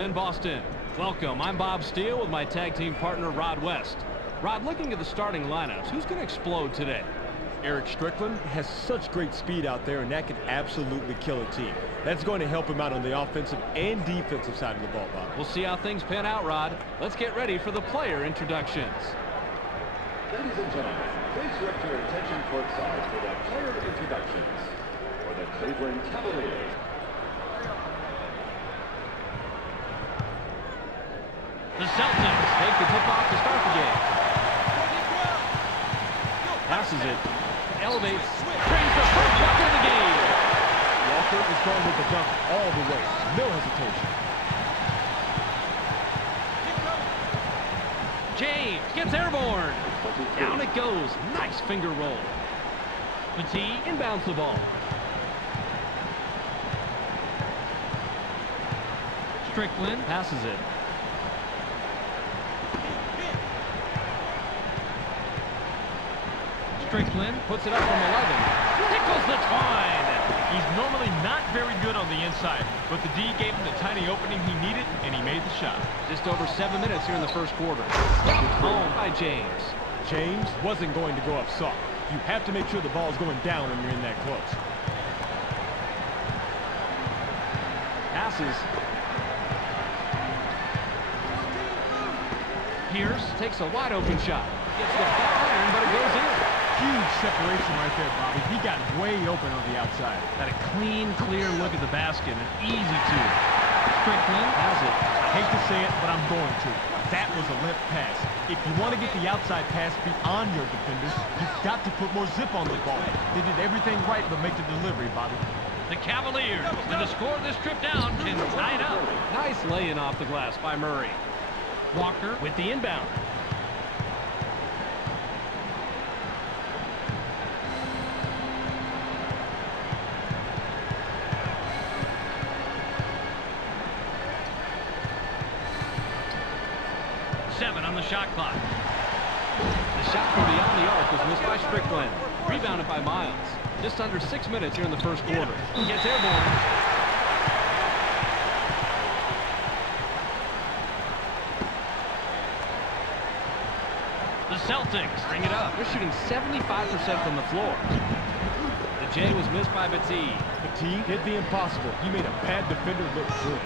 In Boston. Welcome, I'm Bob Steele with my tag team partner Rod West. Rod, looking at the starting lineups, who's going to explode today? Eric Strickland has such great speed out there, and that can absolutely kill a team. That's going to help him out on the offensive and defensive side of the ball, Bob. We'll see how things pan out, Rod. Let's get ready for the player introductions. Ladies and gentlemen, please direct your attention courtside for the player introductions for the Cleveland Cavaliers. The Celtics take the tip-off to start the game. Passes it. Elevates. Brings the first bucket of the game. Walker is going with the dunk all the way. No hesitation. James gets airborne. Down it goes. Nice finger roll. Petit inbounds the ball. Strickland passes it. Strickland puts it up from 11. Tickles the twine. He's normally not very good on the inside, but the D gave him the tiny opening he needed, and he made the shot. Just over 7 minutes here in the first quarter. Home by James. James wasn't going to go up soft. You have to make sure the ball is going down when you're in that close. Passes. Pierce takes a wide open shot. Gets the far iron, but it goes in. Huge separation right there, Bobby. He got way open on the outside. Got a clean, clear look at the basket. An easy two. Strickland has it. I hate to say it, but I'm going to. That was a limp pass. If you want to get the outside pass beyond your defenders, you've got to put more zip on the ball. They did everything right but make the delivery, Bobby. The Cavaliers, with the score of this trip down, can tie it up. Nice lay-in off the glass by Murray. Walker with the inbound. On the shot clock. The shot from beyond the arc was missed by Strickland. Rebounded by Miles. Just under 6 minutes here in the first quarter. Gets airborne. The Celtics bring it up. They're shooting 75% from the floor. The J was missed by Petit. Petit did the impossible. He made a bad defender look good.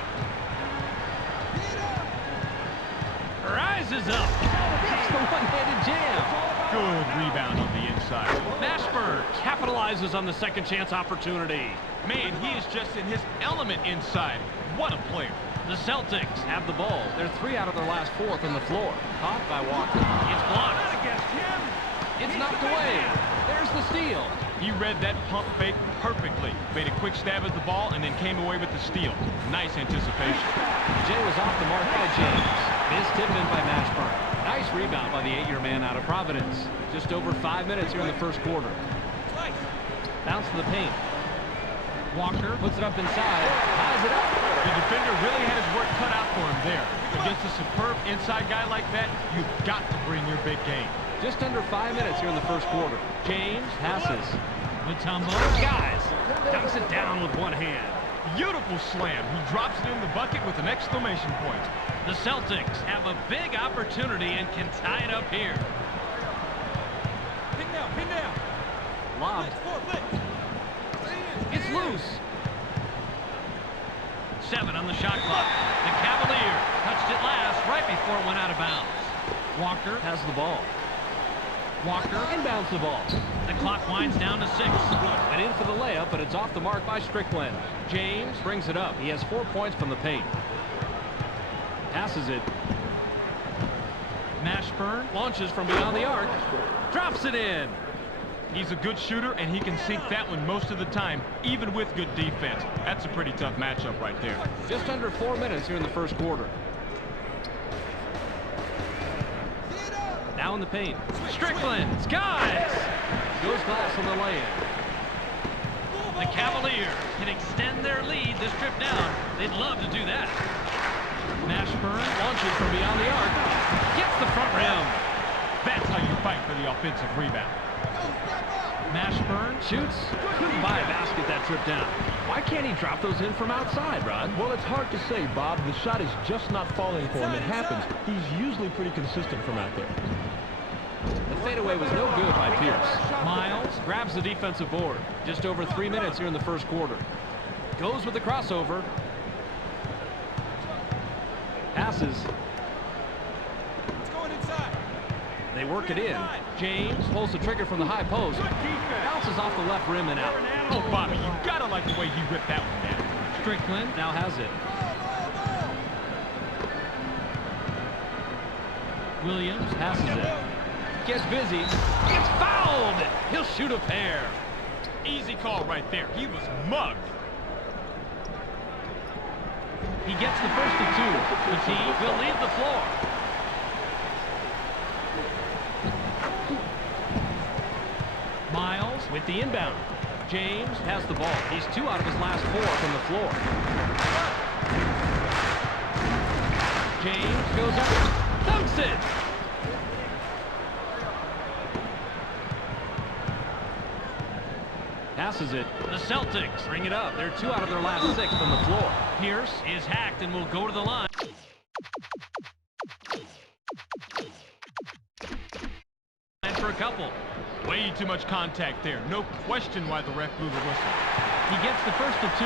Rises up. That's the one-handed jam. Good rebound on the inside. Mashburn capitalizes on the second chance opportunity. Man, he is just in his element inside. What a player. The Celtics have the ball. They're 3 out of their last 4 on the floor. Caught by Walker. It's blocked. It's knocked away. There's the steal. He read that pump fake perfectly. Made a quick stab at the ball and then came away with the steal. Nice anticipation. Jay was off the mark by James. Missed tip in by Mashburn. Nice rebound by the 8-year man out of Providence. Just over 5 minutes here in the first quarter. Bounce to the paint. Walker puts it up inside. Ties it up. The defender really had his work cut out for him there. Against a superb inside guy like that, you've got to bring your big game. Just under 5 minutes here in the first quarter. James passes. Mutombo. Guys, dunks it down with one hand. Beautiful slam. He drops it in the bucket with an exclamation point. The Celtics have a big opportunity and can tie it up here. Pin down. Lobbed. It's loose. 7 on the shot clock. The Cavaliers touched it last right before it went out of bounds. Walker has the ball. Walker inbounds the ball. The clock winds down to 6. And in for the layup, but it's off the mark by Strickland. James brings it up. He has 4 points from the paint. Passes it. Mashburn launches from beyond the arc. Drops it in. He's a good shooter, and he can sink that one most of the time, even with good defense. That's a pretty tough matchup right there. Just under 4 minutes here in the first quarter. Now in the paint. Strickland, skies! Goes glass on the lay-in. The Cavaliers can extend their lead this trip down. They'd love to do that. Mashburn launches from beyond the arc. Gets the front rim. That's how you fight for the offensive rebound. Mashburn shoots. Couldn't buy a basket that trip down. Why can't he drop those in from outside, Rod? Well, it's hard to say, Bob. The shot is just not falling for him. It happens. He's usually pretty consistent from out there. The fadeaway was no good by Pierce. Miles grabs the defensive board. Just over 3 minutes here in the first quarter. Goes with the crossover. Passes. They work it in. James pulls the trigger from the high post. Bounces off the left rim and out. Oh, Bobby, you gotta like the way he ripped that one down. Strickland now has it. Williams passes it. Gets busy. Gets fouled. He'll shoot a pair. Easy call right there. He was mugged. He gets the first of two. The team will leave the floor. Miles with the inbound. James has the ball. He's 2 out of his last 4 from the floor. James goes up, dunks it. Passes it. The Celtics bring it up. They're 2 out of their last 6 from the floor. Pierce is hacked and will go to the line. And for a couple. Way too much contact there. No question why the ref blew the whistle. He gets the first of 2.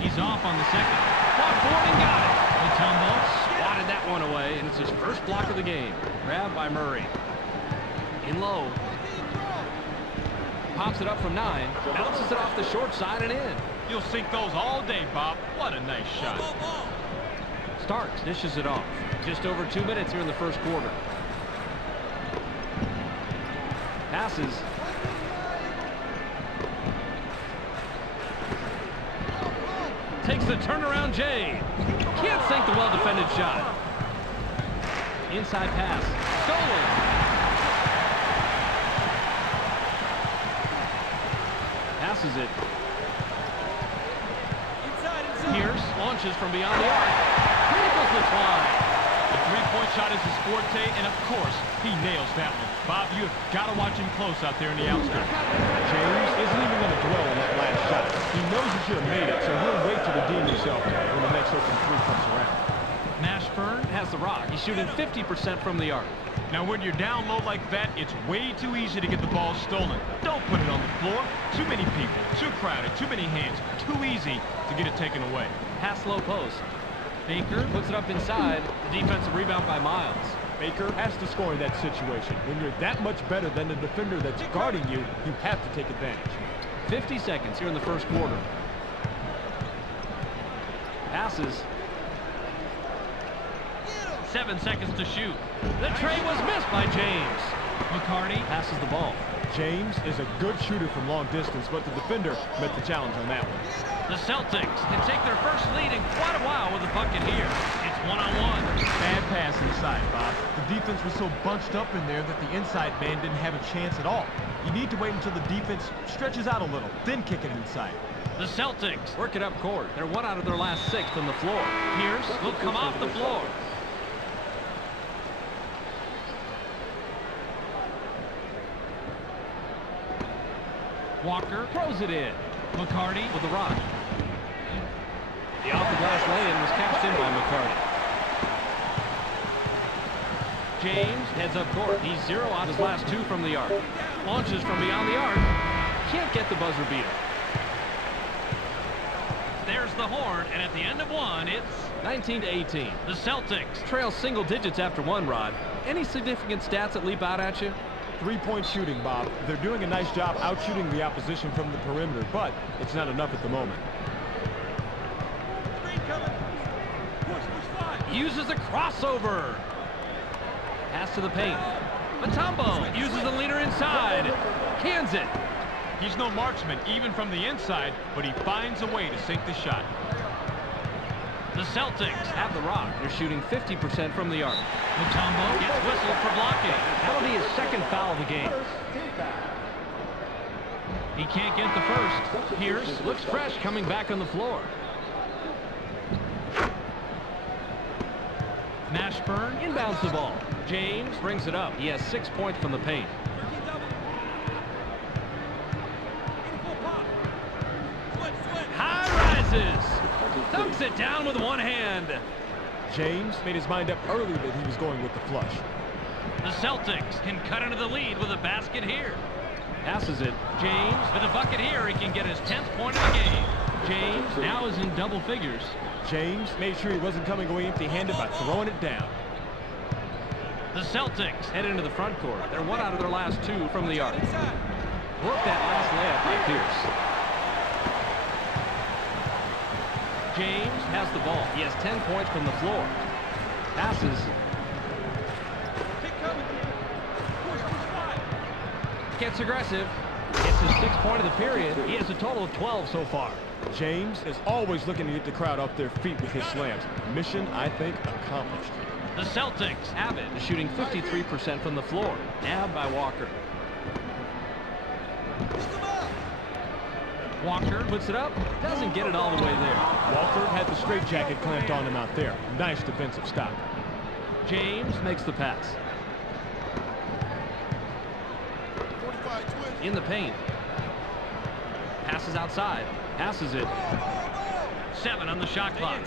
He's off on the second. Blocked forward and got it. Mutombo swatted that one away, and it's his first block of the game. Grabbed by Murray. In low. Pops it up from 9. Bounces it off the short side and in. You'll sink those all day, Bob. What a nice shot. Starks dishes it off. Just over 2 minutes here in the first quarter. Passes. Takes the turnaround Jay. Can't sink the well-defended shot. Inside pass. Stolen. Passes it. Pierce launches from beyond the arc. Criticals the climb. The three-point shot is his forte, and of course, he nails that one. Bob, you have got to watch him close out there in the outskirts. James isn't even going to dwell on that last shot. He knows he should have made it, so he'll wait to redeem himself when the next open 3 comes around. Mashburn has the rock. He's shooting 50% from the arc. Now, when you're down low like that, it's way too easy to get the ball stolen. Don't put it on the floor. Too many people, too crowded, too many hands. Too easy to get it taken away. Pass low post. Baker puts it up inside. The defensive rebound by Miles. Baker has to score in that situation. When you're that much better than the defender that's guarding you, you have to take advantage. 50 seconds here in the first quarter. Passes. 7 seconds to shoot. The tray was missed by James. McCarty passes the ball. James is a good shooter from long distance, but the defender met the challenge on that one. The Celtics can take their first lead in quite a while with the bucket here. It's one-on-one. Bad pass inside, Bob. The defense was so bunched up in there that the inside man didn't have a chance at all. You need to wait until the defense stretches out a little, then kick it inside. The Celtics work it up court. They're 1 out of their last 6 from the floor. Pierce will come off the floor. Walker throws it in. McCarty with the rock. The off-the-glass lay-in was cashed in by McCarty. James heads up court. He's 0 out of his last 2 from the arc. Launches from beyond the arc. Can't get the buzzer beater. There's the horn, and at the end of 1, it's 19-18. The Celtics trail single digits after 1, Rod. Any significant stats that leap out at you? 3-point shooting, Bob. They're doing a nice job out-shooting the opposition from the perimeter, but it's not enough at the moment. Uses a crossover. Pass to the paint. Mutombo uses the leader inside. Cans it. He's no marksman, even from the inside, but he finds a way to sink the shot. The Celtics have the rock. They're shooting 50% from the arc. Mutombo gets whistled for blocking. That'll be his second foul of the game. He can't get the first. Pierce looks fresh coming back on the floor. Mashburn inbounds the ball. James brings it up. He has 6 points from the paint. misses. Dunks it down with one hand. James made his mind up early that he was going with the flush. The Celtics can cut into the lead with a basket here. Passes it. James with a bucket here. He can get his 10th point of the game. James now is in double figures. James made sure he wasn't coming away empty-handed by throwing it down. The Celtics head into the front court. They're one out of their last two from the arc. Work that last layup by Pierce. James has the ball. He has 10 points from the floor. Passes. Gets aggressive. Gets his 6th point of the period. He has a total of 12 so far. James is always looking to get the crowd off their feet with his slams. Mission, I think, accomplished. The Celtics have it, shooting 53% from the floor. Nabbed by Walker. Walker puts it up. Doesn't get it all the way there. Walker had the straitjacket clamped on him out there. Nice defensive stop. James makes the pass. In the paint. Passes outside. Passes it. 7 on the shot clock.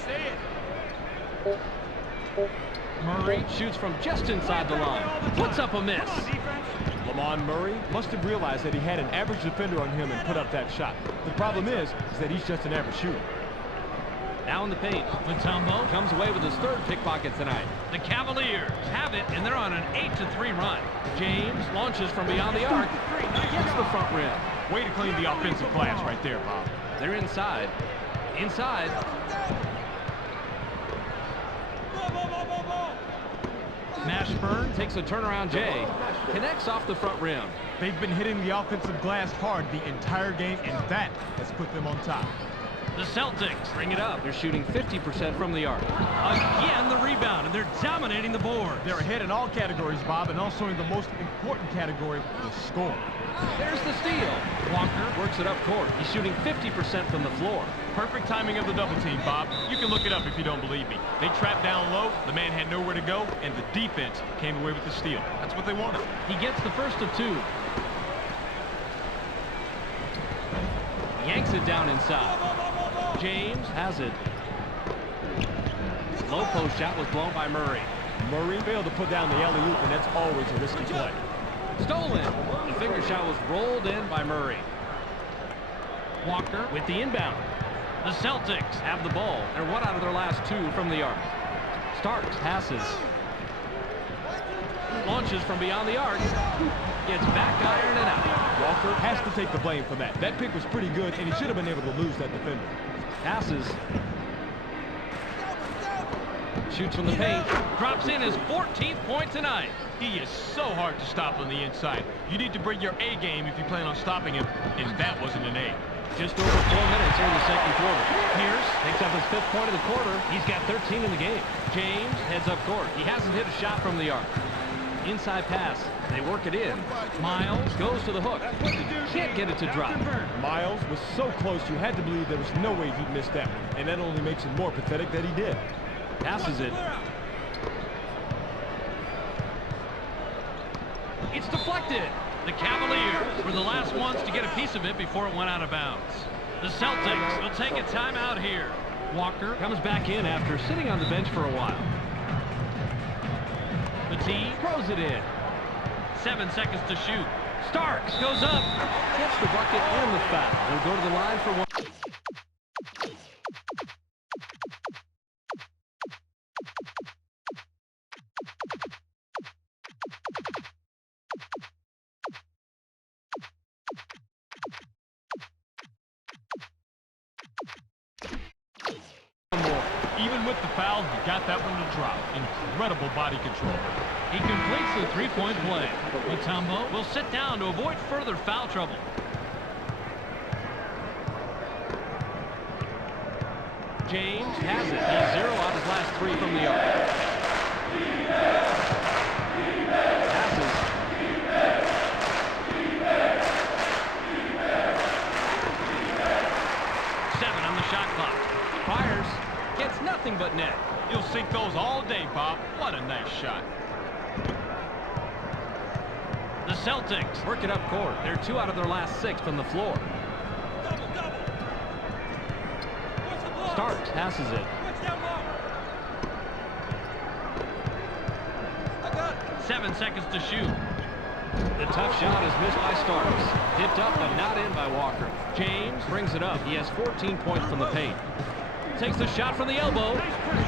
Murray shoots from just inside the line. Puts up a miss. Lamont Murray must have realized that he had an average defender on him and put up that shot. The problem is that he's just an average shooter. Now in the paint. Mutombo comes away with his 3rd pickpocket tonight. The Cavaliers have it, and they're on an 8-3 run. James launches from beyond the arc. Gets the front rim. Way to clean the offensive glass right there, Bob. They're inside. Inside. Mashburn takes a turnaround J. Connects off the front rim. They've been hitting the offensive glass hard the entire game, and that has put them on top. The Celtics bring it up. They're shooting 50% from the arc. Again, the rebound, and they're dominating the board. They're ahead in all categories, Bob, and also in the most important category, the score. There's the steal. Walker works it up court. He's shooting 50% from the floor. Perfect timing of the double team, Bob. You can look it up if you don't believe me. They trapped down low, the man had nowhere to go, and the defense came away with the steal. That's what they wanted. He gets the first of 2. Yanks it down inside. James has it. Low post shot was blown by Murray. Murray failed to put down the alley-oop, and that's always a risky play. Stolen. The finger shot was rolled in by Murray. Walker with the inbound. The Celtics have the ball. They're one out of their last 2 from the arc. Starks passes. Launches from beyond the arc. Gets back iron and out. Walker has to take the blame for that. That pick was pretty good, and he should have been able to lose that defender. Passes. Shoots from the paint. Drops in his 14th point tonight. He is so hard to stop on the inside. You need to bring your A game if you plan on stopping him, and that wasn't an A. Just over 4 minutes here in the second quarter. Pierce picks up his 5th point of the quarter. He's got 13 in the game. James heads up court. He hasn't hit a shot from the arc. Inside pass. They work it in. Miles goes to the hook. Can't get it to drop. Miles was so close, you had to believe there was no way he'd miss that one. And that only makes it more pathetic that he did. Passes it. It's deflected. The Cavaliers were the last ones to get a piece of it before it went out of bounds. The Celtics will take a timeout here. Walker comes back in after sitting on the bench for a while. The team throws it in. 7 seconds to shoot. Starks goes up. Gets the bucket and the foul. They'll go to the line for 1. Even with the foul, he got that one to drop. Incredible body control. He completes the 3-point play. Mutombo will sit down to avoid further foul trouble. James has it. He's 0 out his last 3 from the arc. Passes. Seven on the shot clock. Fires. Gets nothing but net. You'll sink those all day, Bob. What a nice shot. The Celtics work it up court. They're 2 out of their last 6 from the floor. Starks passes it. 7 seconds to shoot. The tough shot is missed by Starks. Tipped up but not in by Walker. James brings it up. He has 14 points from the paint. Takes the shot from the elbow.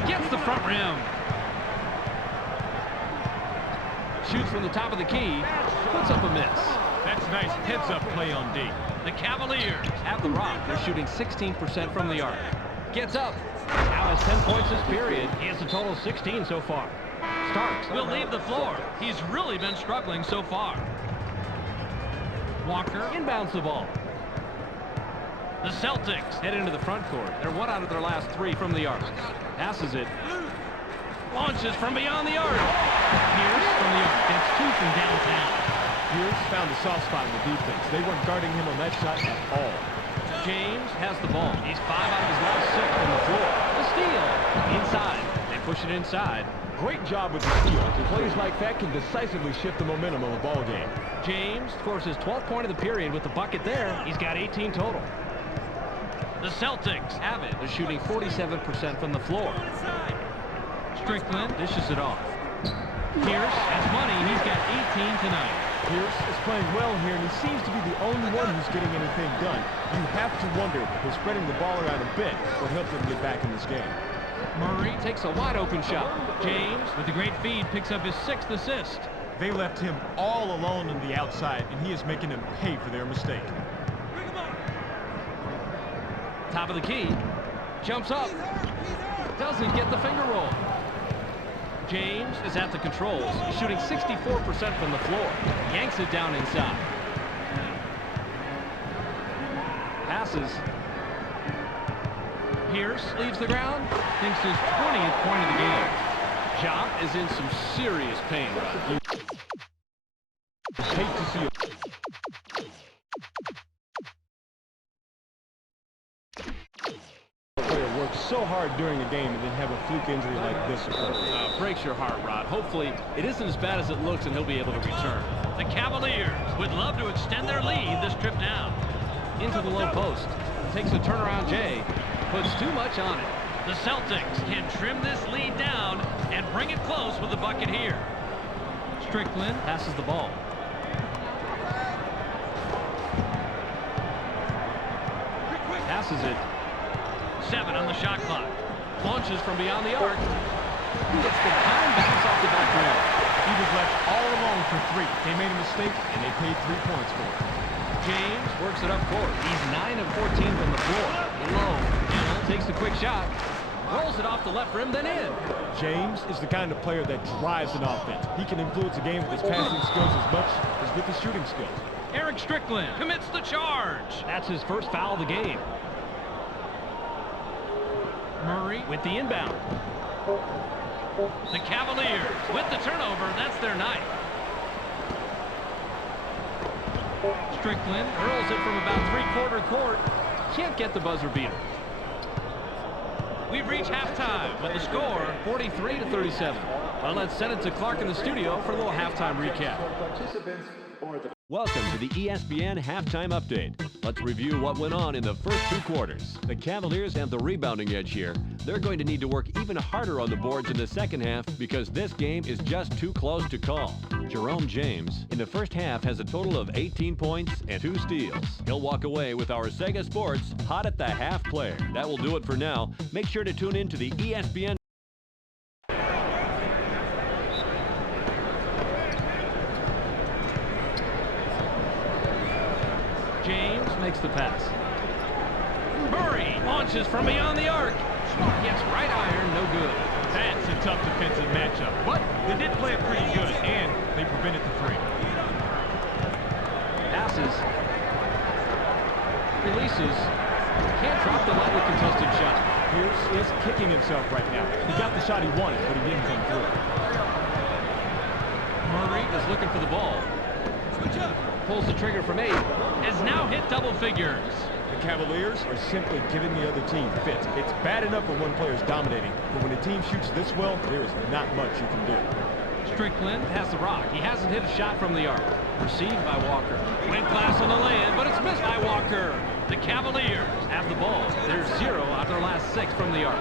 Gets the front rim. Shoots from the top of the key. Puts up a miss. That's nice heads-up play on D. The Cavaliers have the rock. They're shooting 16% from the arc. Gets up. Now has 10 points this period. He has a total of 16 so far. Starks will leave the floor. He's really been struggling so far. Walker inbounds the ball. The Celtics head into the front court. They're 1 out of their last 3 from the arc. Passes it. Launches from beyond the arc. Pierce from the arc. That's 2 from downtown. Pierce found the soft spot in the defense. They weren't guarding him on that shot at all. James has the ball. He's 5 out of his last 6 from the floor. The steal. Inside. They push it inside. Great job with the steal. Plays like that can decisively shift the momentum of a ball game. James scores his 12th point of the period with the bucket there. He's got 18 total. The Celtics have it. They're shooting 47% from the floor. Strickland dishes it off. Pierce has money. He's got 18 tonight. Pierce is playing well here, and he seems to be the only one who's getting anything done. You have to wonder if spreading the ball around a bit will help them get back in this game. Murray takes a wide-open shot. James, with a great feed, picks up his 6th assist. They left him all alone on the outside, and he is making them pay for their mistake. Top of the key. Jumps up. Doesn't get the finger roll. James is at the controls. He's shooting 64% from the floor. Yanks it down inside. Passes. Pierce leaves the ground. Thinks his 20th point of the game. Ja is in some serious pain. Hate to see it. Player works so hard during a game and then have a fluke injury like this occur. Breaks your heart, Rod. Hopefully, it isn't as bad as it looks and he'll be able to return. The Cavaliers would love to extend their lead this trip down. Into the low post. Takes a turnaround J. Puts too much on it. The Celtics can trim this lead down and bring it close with the bucket here. Strickland passes the ball. Passes it. 7 on the shot clock. Launches from beyond the arc. Gets the time bounce off the back rim. He was left all alone for 3. They made a mistake, and they paid 3 points for it. James works it up court. He's 9 of 14 from the floor. Low. Takes the quick shot. Rolls it off the left rim, then in. James is the kind of player that drives an offense. He can influence a game with his passing skills as much as with his shooting skills. Eric Strickland commits the charge. That's his first foul of the game. Murray with the inbound. The Cavaliers with the turnover. That's their night. Strickland hurls it from about 3/4 court. Can't get the buzzer beater. We've reached halftime with the score 43-37. Well, let's send it to Clark in the studio for a little halftime recap. Welcome to the ESPN Halftime Update. Let's review what went on in the first 2 quarters. The Cavaliers have the rebounding edge here. They're going to need to work even harder on the boards in the second half because this game is just too close to call. Jerome James, in the first half, has a total of 18 points and 2 steals. He'll walk away with our Sega Sports Hot at the Half player. That will do it for now. Make sure to tune in to the ESPN. James makes the pass. Murray launches from beyond the arc. Gets right iron, no good. That's a tough defensive matchup, but they did play it pretty good, and they prevented the 3. Passes. Releases. Can't drop the lightly contested shot. Pierce is kicking himself right now. He got the shot he wanted, but he didn't come through. Murray is looking for the ball. Pulls the trigger from 8. Has now hit double figures. The Cavaliers are simply giving the other team fits. It's bad enough when one player's dominating, but when a team shoots this well, there is not much you can do. Strickland has the rock. He hasn't hit a shot from the arc. Received by Walker. Went glass on the land, but it's missed by Walker. The Cavaliers have the ball. They're 0 out of their last last 6 from the arc.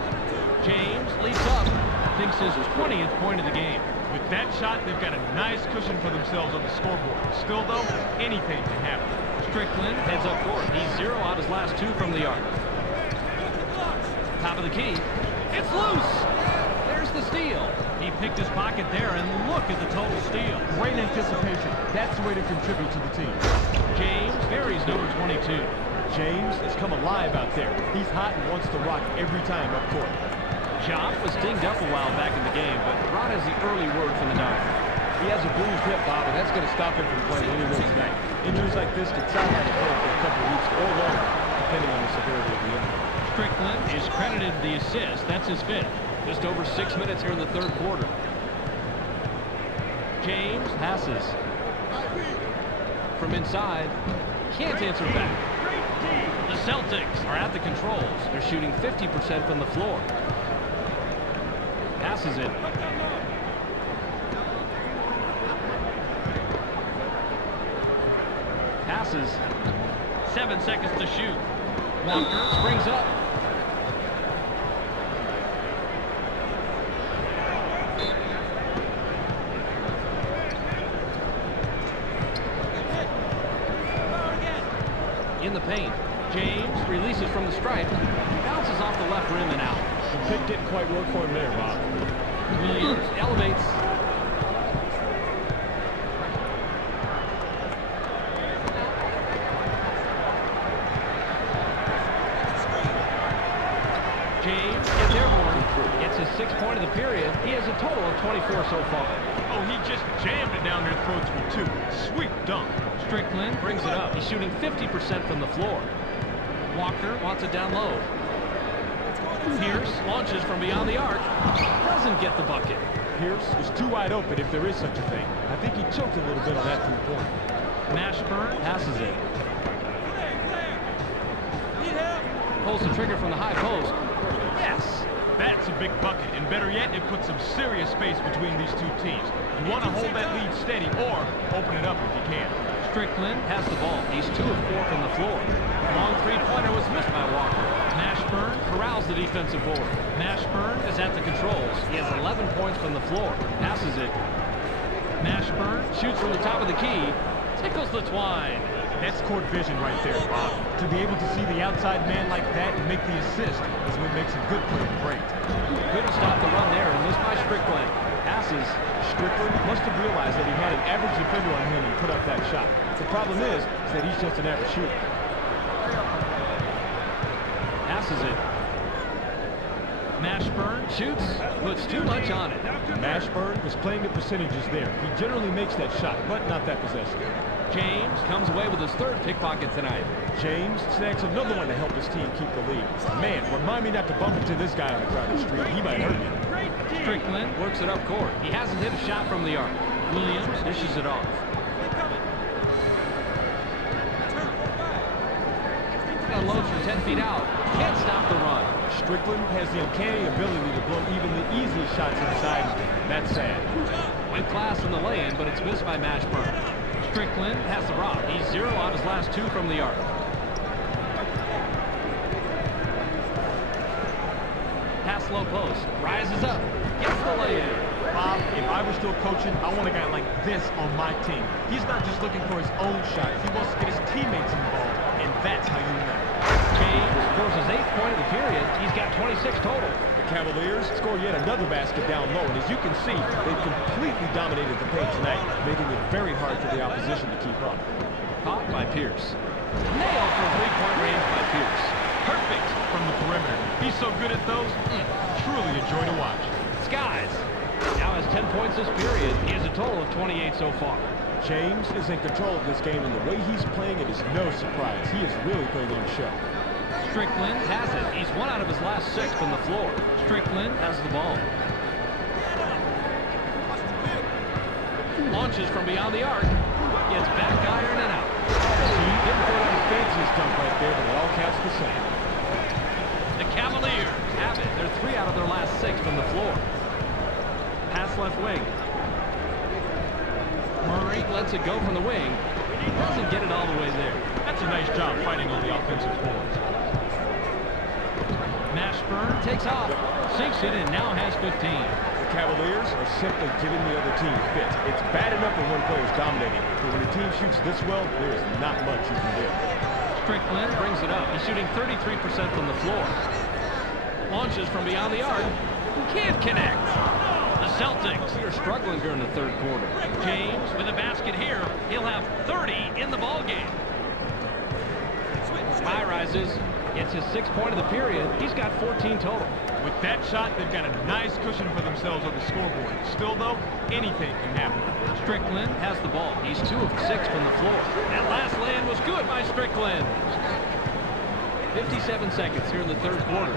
James leaps up, thinks his 20th point of the game. With that shot, they've got a nice cushion for themselves on the scoreboard. Still, though, anything can happen. Strickland heads up court. He's 0 out his last 2 from the arc. Top of the key. It's loose. There's the steal. He picked his pocket there, and look at the total steal. Great anticipation. That's the way to contribute to the team. James buries number 22. James has come alive out there. He's hot and wants to rock every time up court. Job was dinged up a while back in the game, but Ron has the early word from the doctor. He has a bruised hip, Bob, and that's going to stop him from playing anywhere tonight. Injuries like this can sideline a player for a couple of weeks or longer, depending on the severity of the injury. Strickland is credited the assist. That's his 5th. Just over 6 minutes here in the 3rd quarter. James passes. From inside. Can't answer back. The Celtics are at the controls. They're shooting 50% from the floor. Passes it. Passes. 7 seconds to shoot. Walker springs up. In the paint. James releases from the stripe. Bounces off the left rim and out. The pick didn't quite work for him there, Bob. Williams elevates. James gets airborne. Gets his 6th point of the period. He has a total of 24 so far. Oh, he just jammed it down their throats with 2. Sweet dunk. Strickland brings it up. He's shooting 50% from the floor. Walker wants it down low. Pierce launches from beyond the arc. Doesn't get the bucket. Pierce was too wide open if there is such a thing. I think he choked a little bit on that 3-point. Mashburn passes it. Pulls the trigger from the high post. Yes. That's a big bucket, and better yet, it puts some serious space between these 2 teams. You want to hold that lead steady or open it up if you can. Strickland has the ball. He's 2 of 4 from the floor. Long 3-pointer was missed by Walker. Mashburn corrals the defensive board. Mashburn is at the controls. He has 11 points from the floor. Passes it. Mashburn shoots from the top of the key. Tickles the twine. That's court vision right there, Bob. To be able to see the outside man like that and make the assist is what makes a good play great. Couldn't stop the run there and missed by Strickland. Passes. Strickland must have realized that he had an average defender on him and put up that shot. The problem is that he's just an average shooter. Passes it. Mashburn shoots, puts too much on it. Mashburn was playing the percentages there. He generally makes that shot, but not that possession. James comes away with his 3rd pickpocket tonight. James snags another one to help his team keep the lead. Man, remind me not to bump into this guy on the crowded street. He might hurt me. Strickland works it up court. He hasn't hit a shot from the arc. Williams dishes it off. Unloads from 10 feet out. Can't stop the run. Strickland has the uncanny ability to blow even the easiest shots inside. That's sad. Went class in the lay-in, but it's missed by Mashburn. Strickland has the rock. He's 0 out his last 2 from the arc. Pass low post. Rises up. Gets the lay-in. Bob, if I were still coaching, I want a guy like this on my team. He's not just looking for his own shot. He wants to get his teammates involved, and that's how you win. James scores his 8th point of the period. He's got 26 total. The Cavaliers score yet another basket down low, and as you can see, they've completely dominated the paint tonight, making it very hard for the opposition to keep up. Caught by Pierce. Nailed from 3-point range by Pierce. Perfect from the perimeter. He's so good at those. Truly a joy to watch. Skies now has 10 points this period. He has a total of 28 so far. James is in control of this game, and the way he's playing it is no surprise. He is really putting on a show. Strickland has it. He's 1 out of his last 6 from the floor. Strickland has the ball. Launches from beyond the arc. Gets back iron and out. He didn't throw out the fanciest dunk right there, but it all counts the same. The Cavaliers have it. They're 3 out of their last 6 from the floor. Pass left wing. Murray lets it go from the wing. Doesn't get it all the way there. That's a nice job fighting on the offensive boards. Mashburn takes off, sinks it, and now has 15. The Cavaliers are simply giving the other team fits. It's bad enough when one player's dominating, but when a team shoots this well, there is not much you can do. Strickland brings it up. He's shooting 33% from the floor. Launches from beyond the arc. Can't connect. The Celtics are struggling during the third quarter. James with a basket here. He'll have 30 in the ball game. High rises. Gets his 6th point of the period. He's got 14 total. With that shot, they've got a nice cushion for themselves on the scoreboard. Still, though, anything can happen. Strickland has the ball. He's 2 of 6 from the floor. That last land was good by Strickland. 57 seconds here in the third quarter.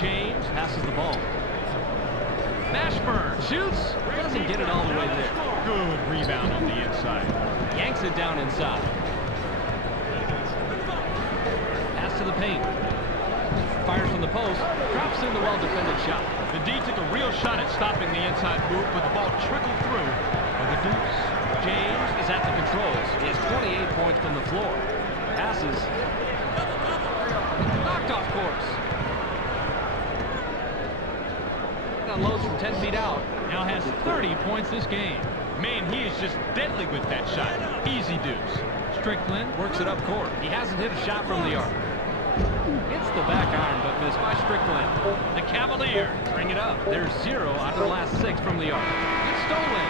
James passes the ball. Mashburn shoots. Doesn't get it all the way there. Good rebound on the inside. Yanks it down inside. Pass to the paint. Fires from the post. Drops in the well-defended shot. The D took a real shot at stopping the inside move, but the ball trickled through for the Dukes. James is at the controls. He has 28 points from the floor. Passes. Knocked off course. Unloads from 10 feet out. Now has 30 points this game. Man, he is just deadly with that shot. Easy deuce. Strickland works it up court. He hasn't hit a shot from the arc. Hits the back iron, but missed by Strickland. The Cavaliers bring it up. There's 0 out of the last 6 from the arc. It's stolen.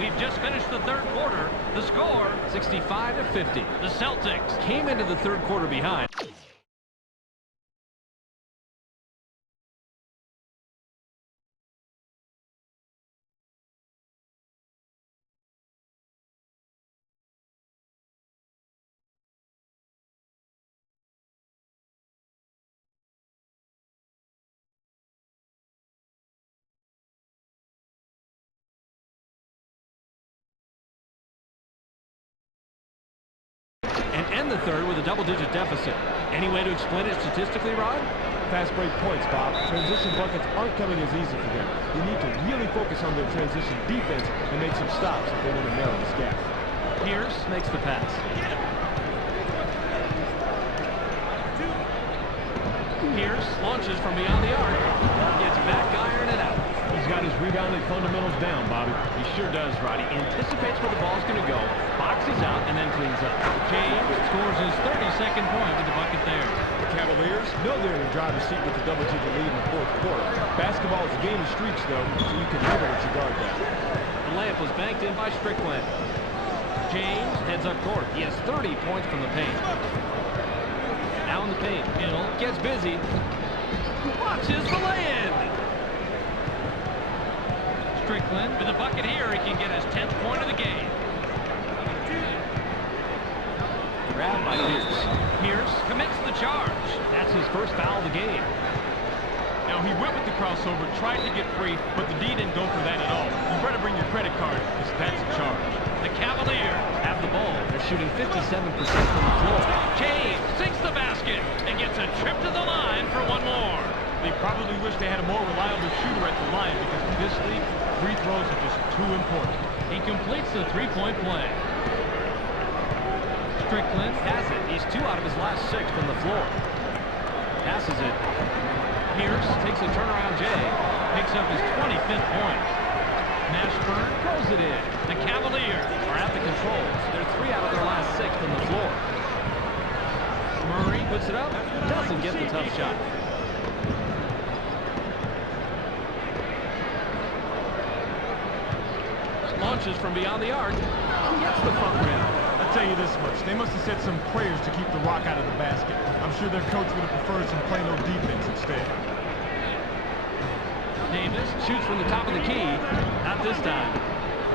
We've just finished the third quarter. The score, 65-50. The Celtics came into the third quarter behind. And end the third with a double-digit deficit. Any way to explain it statistically, Rod? Fast break points, Bob. Transition buckets aren't coming as easy for them. They need to really focus on their transition defense and make some stops if they want to narrow this gap. Pierce makes the pass. Pierce launches from beyond the arc. Gets back iron it out. He's got his rebounding fundamentals down, Bobby. He sure does, Rod. He anticipates where the ball's going to go, boxes out, and then cleans up. James scores his 32nd point with the bucket there. The Cavaliers know they're in the driver's seat with a double-digit lead in the fourth quarter. Basketball is a game of streaks, though, so you can never disregard that. The layup was banked in by Strickland. James heads up court. He has 30 points from the paint. Now in the paint. Hill gets busy. Watches the lay-in. Strickland with a bucket here. He can get his 10th point of the game. Grabbed by Pierce. Pierce commits the charge. That's his first foul of the game. Now, he went with the crossover, tried to get free, but the D didn't go for that at all. You better bring your credit card, because that's a charge. The Cavaliers have the ball. They're shooting 57% from the floor. James sinks the basket and gets a trip to the line for one more. They probably wish they had a more reliable shooter at the line, because in this league, free throws are just too important. He completes the three-point play. Strickland has it. He's 2 out of his last 6 from the floor. Passes it. Pierce takes a turnaround J. Picks up his 25th point. Mashburn throws it in. The Cavaliers are at the controls. They're 3 out of their last 6 from the floor. Murray puts it up. Doesn't get the tough shot. Launches from beyond the arc. Gets the front rim. I'll tell you this much. They must have said some prayers to keep the rock out of the basket. I'm sure their coach would have preferred some plain old defense instead. Davis shoots from the top of the key. Not this time.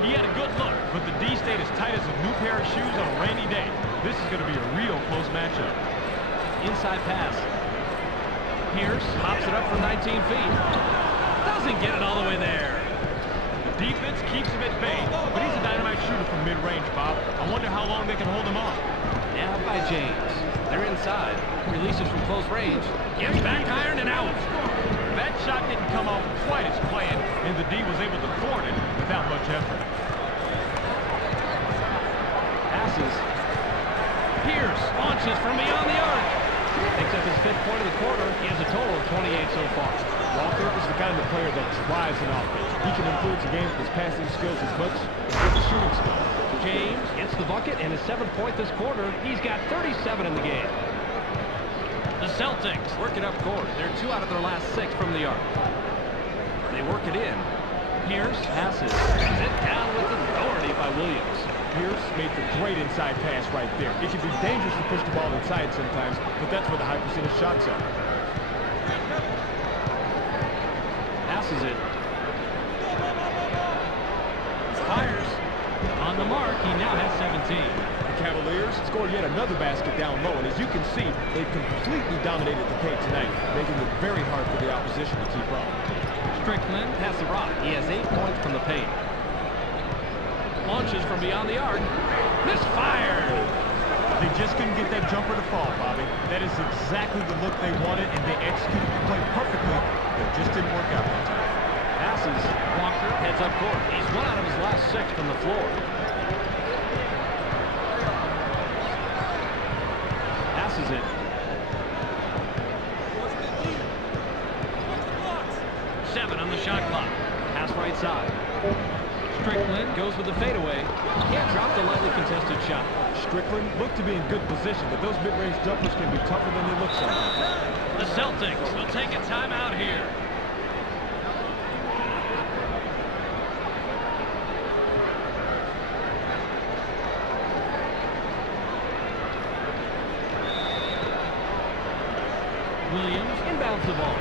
He had a good look, but the D stayed as tight as a new pair of shoes on a rainy day. This is going to be a real close matchup. Inside pass. Pierce pops it up from 19 feet. Doesn't get it all the way there. The defense keeps him at bay, but he's a dynamite shooter from mid-range, Bob. I wonder how long they can hold him off. Now by James. They're inside. Releases from close range. Gets back iron and out. That shot didn't come off quite as planned, and the D was able to thwart it without much effort. Launches from beyond the arc. Picks up his 5th point of the quarter. He has a total of 28 so far. Walker is the kind of player that drives an offense. He can influence a game with his passing skills as much as with his shooting skills. James gets the bucket and his 7th point this quarter. He's got 37 in the game. The Celtics work it up court. They're 2 out of their last 6 from the arc. They work it in. Pierce passes. Sit down with authority by Williams. Pierce made the great inside pass right there. It can be dangerous to push the ball inside sometimes, but that's where the high percentage shots are. Passes it. Fires. On the mark, he now has 17. The Cavaliers scored yet another basket down low, and as you can see, they completely dominated the paint tonight, making it very hard for the opposition to keep up. Strickland has the rock. He has 8 points from the paint. Launches from beyond the arc. Misfired. They just couldn't get that jumper to fall, Bobby. That is exactly the look they wanted, and they executed the play perfectly, but it just didn't work out that time. Passes. Walker heads up court. He's 1 out of his last 6 from the floor. Passes it. Seven on the shot clock. Pass right side. Strickland goes with the fadeaway. Can't drop the lightly contested shot. Strickland looked to be in good position, but those mid-range jumpers can be tougher than they look sometimes. The Celtics will take a timeout here. Williams inbounds the ball.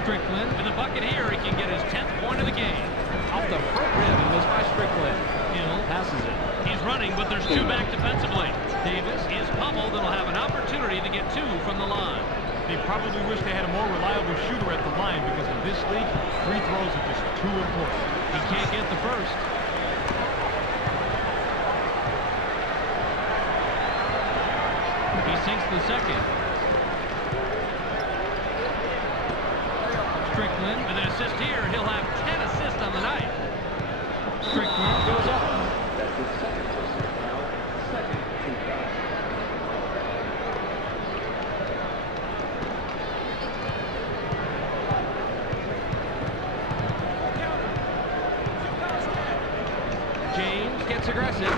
Strickland with a bucket here. He can get his 10th point of the game. Off the front rim and missed by Strickland. Hill passes it. He's running, but there's 2 back defensively. Davis is pummeled and will have an opportunity to get 2 from the line. They probably wish they had a more reliable shooter at the line because in this league, free throws are just too important. He can't get the first. He sinks the second. Strickland with an assist here. He'll have 10 assists on the night. Strickland goes up. That's his 2nd personal foul, 2nd team foul. James gets aggressive.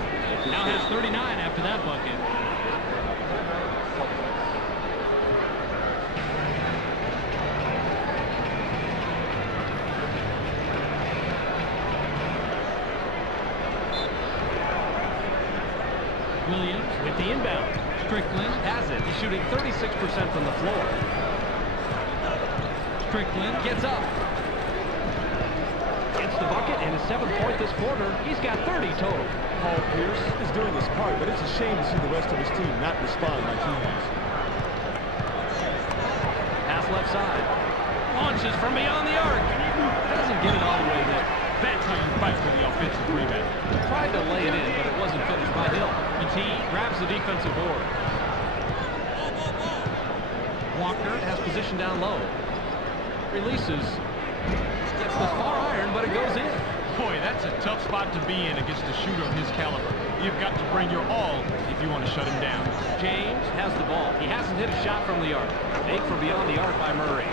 Now has 39 after that bucket. Williams with the inbound. Strickland has it. He's shooting 36% from the floor. Strickland gets up. Gets the bucket and his 7th point this quarter. He's got 30 total. Paul Pierce is doing his part, but it's a shame to see the rest of his team not respond like he has. Pass left side. Launches from beyond the arc. Doesn't get it all the way there. That's how you fight for the offensive rebound. Tried to lay it in, but it wasn't finished by Hill. Matee grabs the defensive board. Walker has position down low. Releases. Gets the far iron, but it goes in. Boy, that's a tough spot to be in against a shooter of his caliber. You've got to bring your all if you want to shut him down. James has the ball. He hasn't hit a shot from the arc. Made from beyond the arc by Murray.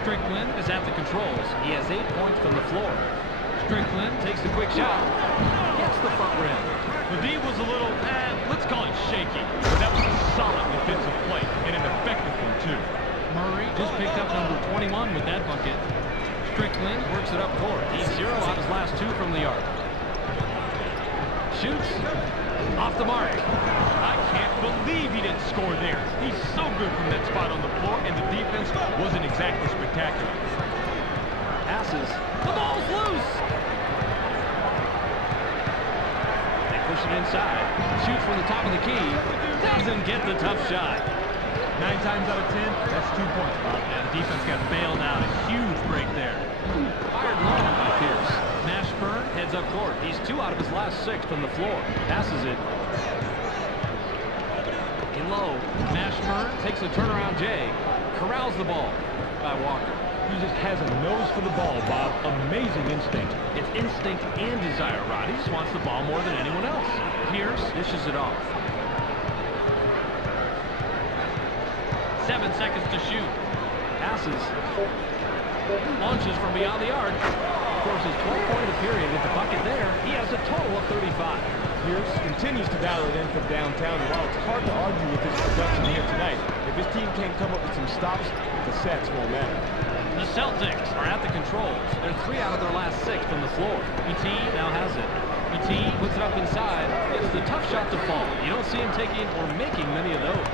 Strickland is at the controls. He has 8 points from the floor. Strickland takes the quick shot. Gets the front rim. The D was a little, let's call it shaky. But that was a solid defensive play and an effective one, too. Murray just picked up number 21 with that bucket. Strickland works it up court. He's 0 out of his last 2 from the arc. Shoots. Off the mark. I can't believe he didn't score there. He's so good from that spot on the floor, and the defense wasn't exactly spectacular. Passes. The ball's loose. They push it inside. Shoots from the top of the key. Doesn't get the tough shot. 9 times out of 10, that's 2 points, Bob. And the defense got bailed out. A huge break there. Fired long by Pierce. Mashburn heads up court. He's 2 out of his last 6 from the floor. Passes it. In low. Mashburn takes a turnaround J. Corrals the ball by Walker. He just has a nose for the ball, Bob. Amazing instinct. It's instinct and desire, Rod. He just wants the ball more than anyone else. Pierce dishes it off. 7 seconds to shoot. Passes. Launches from beyond the arc. Of course, his 12th point of the period with the bucket there. He has a total of 35. Pierce continues to dial it in from downtown. While it's hard to argue with his production here tonight, if his team can't come up with some stops, the stats won't matter. The Celtics are at the controls. They're 3 out of their last 6 from the floor. ET now has it. ET puts it up inside. It's the tough shot to fall. You don't see him taking or making many of those.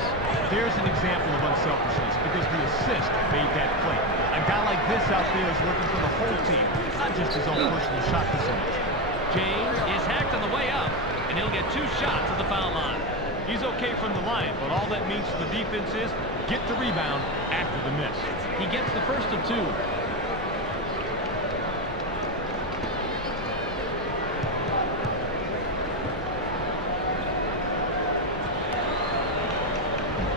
There's an example of unselfishness because the assist made that play. A guy like this out there is working for the whole team, not just his own personal shot percentage. James is hacked on the way up, and he'll get 2 shots at the foul line. He's okay from the line, but all that means to the defense is get the rebound after the miss. He gets the first of 2.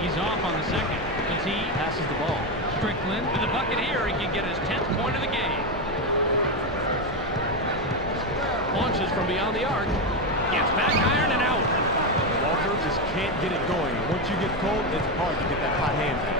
He's off on the second. Petit passes the ball. Strickland with a bucket here. He can get his 10th point of the game. Launches from beyond the arc. Gets back iron and out. Walker just can't get it going. Once you get cold, it's hard to get that hot hand back.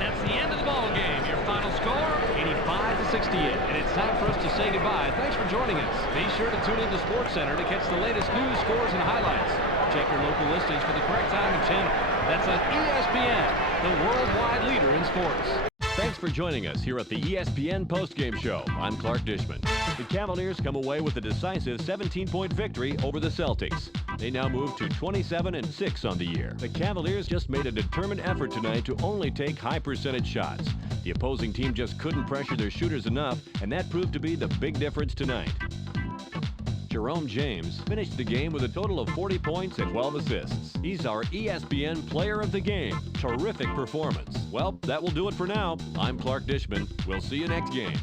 That's the end of the ball game. Your final score, 85-68. And it's time for us to say goodbye. Thanks for joining us. Be sure to tune into SportsCenter to catch the latest news, scores, and highlights. Check your local listings for the correct time and channel. That's on ESPN, the worldwide leader in sports. Thanks for joining us here at the ESPN postgame show. I'm Clark Dishman. The Cavaliers come away with a decisive 17-point victory over the Celtics. They now move to 27-6 on the year. The Cavaliers just made a determined effort tonight to only take high-percentage shots. The opposing team just couldn't pressure their shooters enough, and that proved to be the big difference tonight. Jerome James finished the game with a total of 40 points and 12 assists. He's our ESPN Player of the Game. Terrific performance. Well, that will do it for now. I'm Clark Dishman. We'll see you next game.